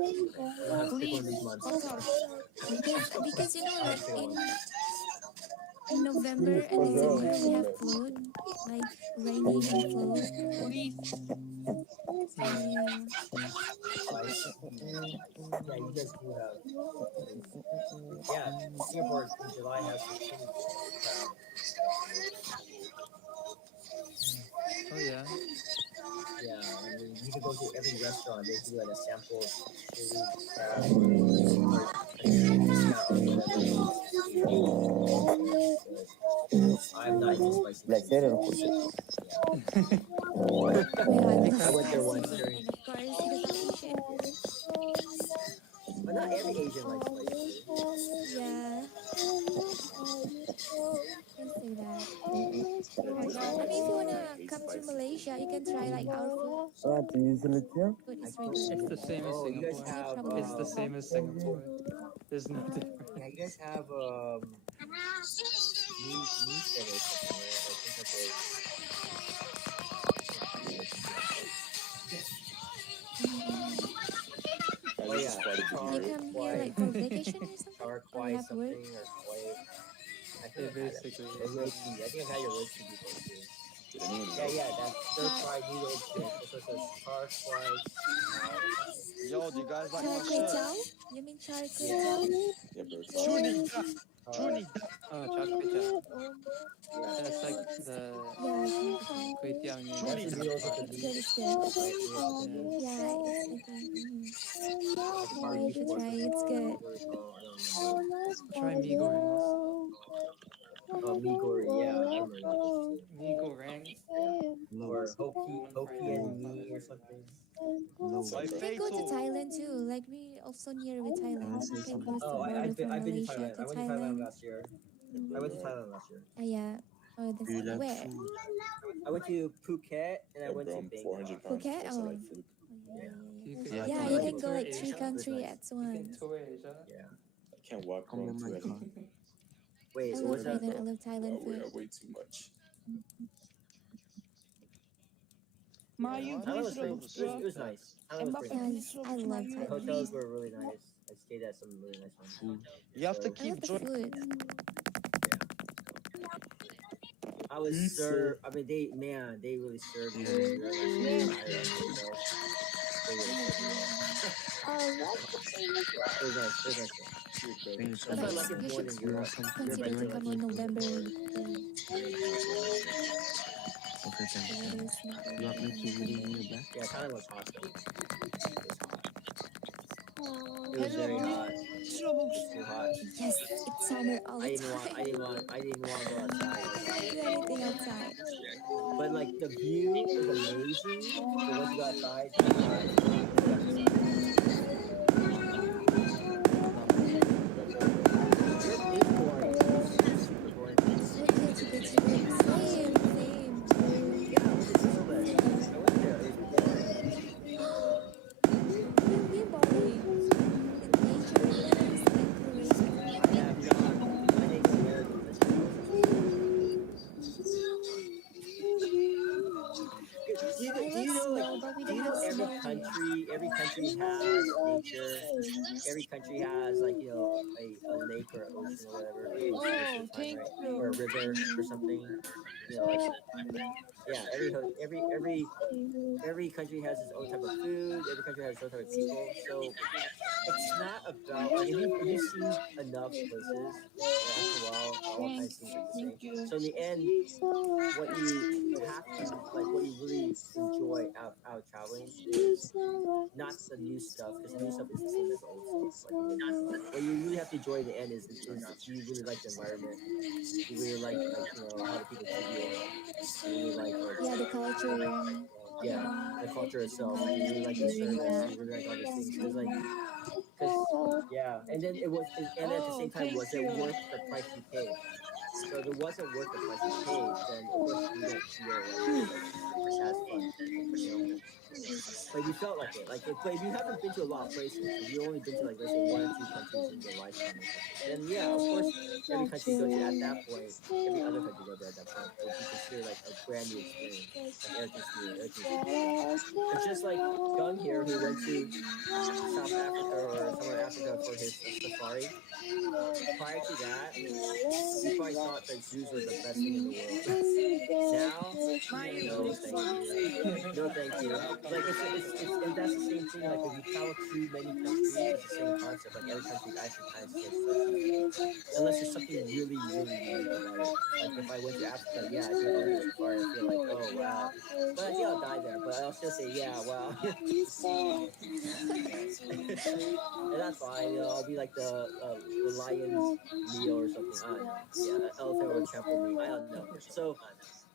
You'll have to pick one of these months. Because you know I'll have that to pick one. in November and December we have flood, like raining and flood. So yeah. Oh, I see. Yeah, you guys do have. Yeah, Singapore in July has the chili crab festival. Oh yeah. Yeah, I mean, you can go to every restaurant. They give you like a sample of chili crab or pancit or whatever it is. But I'm not into spicy food. Yeah, I love I went there spicy once food, during. and of course because I'm Asian. But not every Asian likes spicy food. Yeah, can say that. Yeah, these Maybe if guys you wanna hate come to spicy food. Malaysia, you can try like our food. Food I is very don't. good. It's the same as Oh, you guys Singapore. Yeah, have. probably. It's the same as Singapore. There's no difference. Yeah, you guys have meat there or something, right? Like some type of. Guys, Oh this is yeah, part of the You char video. come here kwai, like for vacation or something, char or you kwai have work. something or kwai. I think Yeah, I've had it. basically. The rochi. I think I've had your rochi before too. Did anyone Yeah, vote? yeah, that's stir Char, fried noodle dish. That's what it says. Char kwai tao or something. Yo, do you guys like char my kway shirt? teow? You mean char kway Yeah. teow? Yeah, bro. Chuni da, Char. chuni da. Oh, char kway teow. Yeah. That's like the Yeah, char kway teow. kway teow That's Chuni the noodles da. in a noodles with pot. the It's meat, good. It's good. right? Noodles with the Yeah. meat. Yeah, it's like a. Like Yeah, you barbecue should pork try or it. It's something. good. What do they call? I don't remember. Try mee goreng also. Oh, mee goreng. Yeah, I remember that too. Mee goreng. Yeah. Or One fried Hokkien rice mee is or very good. something. My You Sounds can right. go to fatal. Thailand too. Like we also near with Thailand. You can cross the Oh, border from I've been to Malaysia Thailand. to I went to Thailand Thailand. last year. I went to Thailand last year. Yeah. Oh, that's where? I went to Phuket and I Yeah, went bro, to I'm Bangkok. 400 pounds. Phuket. Plus, I Oh. like food. Yeah, yeah, You yeah. could, Yeah, you yeah, can you like can go tour like three Asia. countries nice. at You can once. tour Asia. Yeah. I can't walk around to everything. Wait, I what love was that? Thailand. I love Thailand I food. weigh too much. Yeah. What? Thailand was pretty. Oh, It was shit. nice. Thailand was pretty nice. Yes, I love The Thailand. hotels were really nice. I stayed at some really nice ones. You have to So, I love keep the joining. food. yeah. I was served. I mean, they really served you when you're like super tired at the hotel. They really served you well. It was nice. It was nice. That's why I Nice. like it You more should than Europe. Europe, consider I to feel like come on it's November. more The rainy. weather is not really good in November. Yeah, Thailand was hot though. It was hot. It was very hot. It was too hot. Yes, it's summer all the time. I didn't want to go outside. It You was can't hot. do anything outside. But like the view is amazing. So once you go outside, it's not as good as you go inside. Europe is boring. It's super boring place. It's good. Same, same. Yeah, I went to Switzerland. I went there. It was boring. What do you mean boring? With nature there is like crazy. I have not. I think Americans. That's what I was I do like you know like snow, but we do don't you have know snow here. every country has nature. Every country has like a lake or an ocean or whatever like most of the time, right? Or a river or something. Like yeah, every country has its own type of food. Every country has its own type of people. So it's not about like if you see enough places, after a while, it all kind of seems like the same. So in the end, what you have to like what you really enjoy out traveling is not the new stuff because the new stuff is the same as the old stuff. Like what you really have to enjoy in the end is do you really like the environment? Do you really like how the people treat you? Do you really like Yeah, the culture. yeah, the culture itself. Do you really like the service? Do you really like all these things? Because yeah, and then and at the same time, was it worth the price you paid? So if it wasn't worth the price you paid, then of course you don't feel like as fun. but you felt like it. Like, but if you haven't been to a lot of places, if you only been to like let's say one or two countries in your lifetime or something, then yeah, of course, every country you go to at that point, every other country you go to at that point will be considered like a brand new experience. Like everything's new, everything's different. It's just like Gun here who went to South Africa or somewhere in Africa for his safari. Prior to that, he probably thought that zoos were the best thing in the world. Now, no, thank you. No, thank you. Like it's and that's the same thing. Like if you travel to many countries, it's the same concept. Like every country is actually kind of still sucky, unless there's something really, really unique about it. Like if I went to Africa, yeah, I think if I went to safari, I feel like, oh wow. But I think I'll die there. But I'll still say, yeah, wow. And that's fine. I'll be like the lion's meal or something. I don't know. Yeah, an elephant will trample me. I don't know. So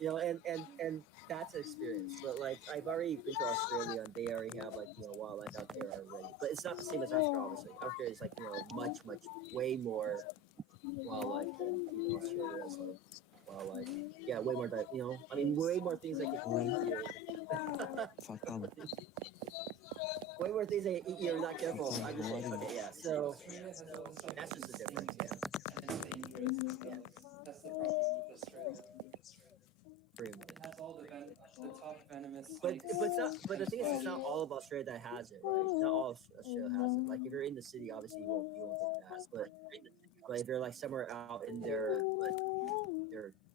and that's an experience. But like I've already been to Australia and they already have like wildlife out there already. But it's not the same as Africa, obviously. Africa is like much way more wildlife than Australia is like wildlife. Yeah, way more. I mean, way more things that can eat you. Way more things that can eat you if you're not careful. I'm just saying. Okay, yeah. So Australia has all the that's just the submarines difference. Yeah, and it's dangerous. That's the problem with Australia. pretty much. It has all the top venomous But snakes but it's not. But and the thing is, it's not spiders. all of Australia that has it, right? Not all of Australia has it. Like if you're in the city, obviously you won't get that. But if you're like somewhere out in their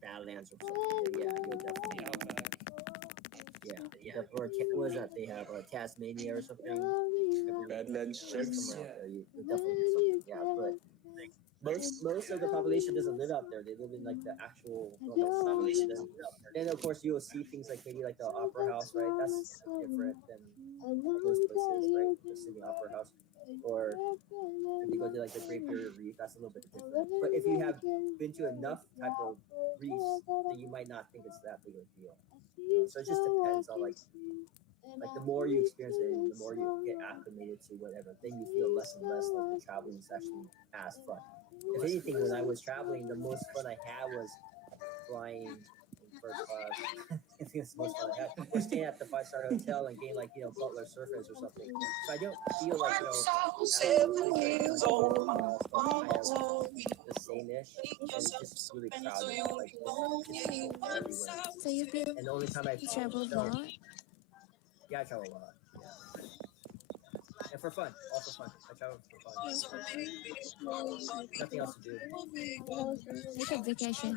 badlands or something, then yeah, you'll The definitely outback. or what is that they have Tasmania or something. Badlands If you're chicks. somewhere out Yeah. there, you'll definitely get something. Yeah, but most of the population doesn't live out there. They live in like the actual cities, and then of course you'll see things like maybe like the opera house, right? That's different than most places, right? The Sydney Opera House, or if you go to like the Great Barrier Reef, that's a little bit different. But if you have been to enough type of reefs, then you might not think it's that big of a deal. So it just depends on like the more you experience it, the more you get acclimated to whatever, then you feel less and less like the traveling is actually as fun. If anything, when I was traveling, the most fun I had was flying in first class. I think it's the most fun I had. Or staying at the 5-star hotel and getting like butler surface or something. So I don't feel like at the place that I went to, all felt kind of the same ish, and it's just really crowded. Like just people everywhere. So you've been And the only time I traveled a felt, lot? yeah, I travel a lot. Yeah, and for fun, all for fun. I travel for fun. Nothing else to do. Like a vacation?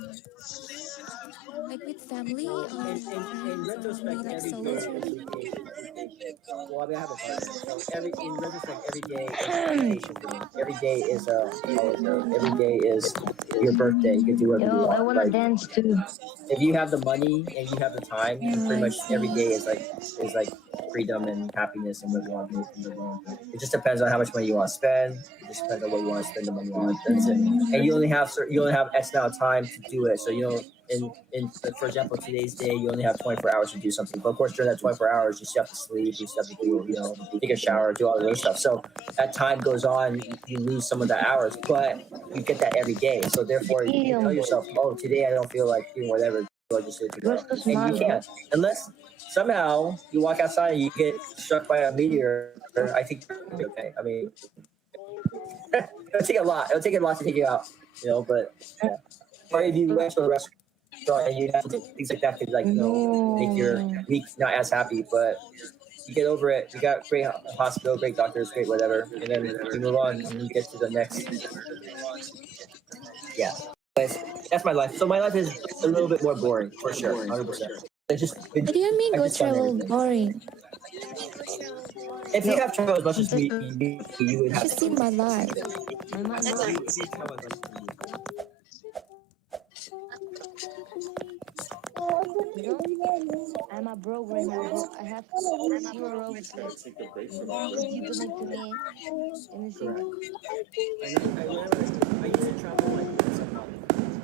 Like with family Well, or in friends or maybe retrospect, like every solo day trip? is vacation. Well, I mean, I have a partner, so in retrospect, every day is vacation for me. Every day is a holiday. Every day is your birthday. You can do whatever you Yo, I want. wanna Like dance too. if you have the money and you have the time, then Oh, pretty I much every see. day is like freedom and happiness and what you want to do. It just depends on how much money you want to spend. It just depends on what you want to spend the money on. That's it. And you only have X amount of time to do it. So in like for example today's day you only have 24 hours to do something. But of course during that 24 hours you still have to sleep. You still have to do take a shower, do all the other stuff. So as time goes on, you lose some of the hours, but you get that every day. So therefore, you tell Damn, yourself, "Oh, today I don't feel like doing whatever. So I just do it tomorrow." gostas And you magro. can't unless somehow you walk outside and you get struck by a meteor. I think you're okay. I mean, it'll take a lot. It'll take a lot to take you out, But yeah, or if you went to a restaurant and you have to do things like that could make your No. week not as happy, but you get over it. You got great hospital, great doctors, great whatever, and then you move on and you get to the next. Yeah, but that's my life. So my life is a little bit more boring for sure, 100%. What do you mean I go just fun travel everything. boring? If you Yo, have trouble as much as me, entonces, you would You have should see to. my life. me mandó. If you travel as much as me, You know, I'm a broke right now, bro. I have zero Robux Gotta left. take a break from Could you everything. donate to me anything? correct. I used to travel like once a month.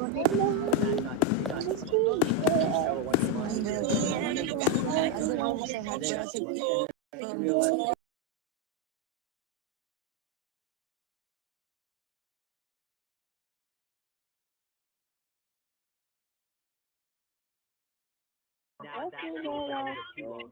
Not too much. I used to travel once a month, I'm broke. I don't know Robux I and have, then but I not too could much. And then in from real life, that was too long.